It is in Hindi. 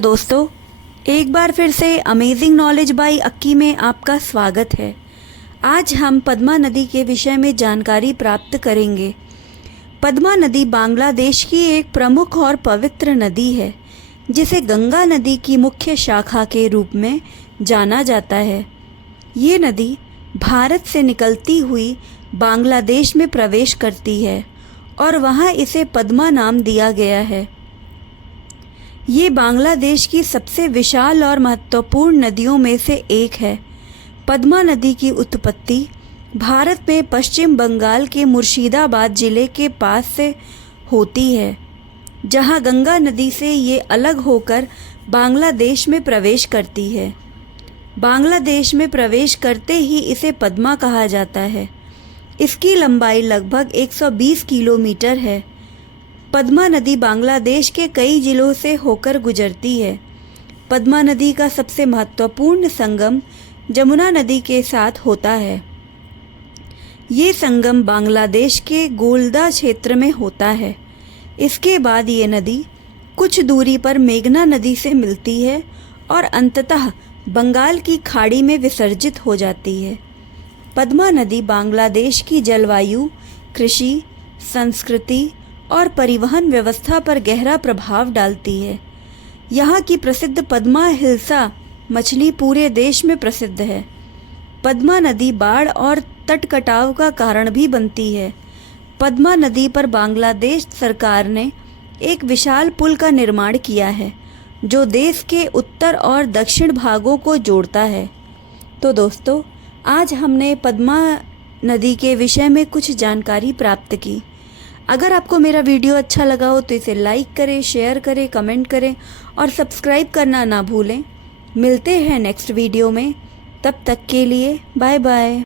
दोस्तों, एक बार फिर से अमेजिंग नॉलेज बाय अक्की में आपका स्वागत है। आज हम पद्मा नदी के विषय में जानकारी प्राप्त करेंगे। पद्मा नदी बांग्लादेश की एक प्रमुख और पवित्र नदी है, जिसे गंगा नदी की मुख्य शाखा के रूप में जाना जाता है। ये नदी भारत से निकलती हुई बांग्लादेश में प्रवेश करती है और वहाँ इसे पद्मा नाम दिया गया है। ये बांग्लादेश की सबसे विशाल और महत्वपूर्ण नदियों में से एक है। पद्मा नदी की उत्पत्ति भारत में पश्चिम बंगाल के मुर्शिदाबाद जिले के पास से होती है, जहां गंगा नदी से ये अलग होकर बांग्लादेश में प्रवेश करती है। बांग्लादेश में प्रवेश करते ही इसे पद्मा कहा जाता है। इसकी लंबाई लगभग 120 किलोमीटर है। पद्मा नदी बांग्लादेश के कई जिलों से होकर गुजरती है। पद्मा नदी का सबसे महत्वपूर्ण संगम जमुना नदी के साथ होता है। ये संगम बांग्लादेश के गोलदा क्षेत्र में होता है। इसके बाद ये नदी कुछ दूरी पर मेघना नदी से मिलती है और अंततः बंगाल की खाड़ी में विसर्जित हो जाती है। पद्मा नदी बांग्लादेश की जलवायु, कृषि, संस्कृति और परिवहन व्यवस्था पर गहरा प्रभाव डालती है। यहाँ की प्रसिद्ध पद्मा हिल्सा मछली पूरे देश में प्रसिद्ध है। पद्मा नदी बाढ़ और तट कटाव का कारण भी बनती है। पद्मा नदी पर बांग्लादेश सरकार ने एक विशाल पुल का निर्माण किया है, जो देश के उत्तर और दक्षिण भागों को जोड़ता है। तो दोस्तों, आज हमने पद्मा नदी के विषय में कुछ जानकारी प्राप्त की। अगर आपको मेरा वीडियो अच्छा लगा हो तो इसे लाइक करें, शेयर करें, कमेंट करें और सब्सक्राइब करना ना भूलें। मिलते हैं नेक्स्ट वीडियो में। तब तक के लिए बाय बाय।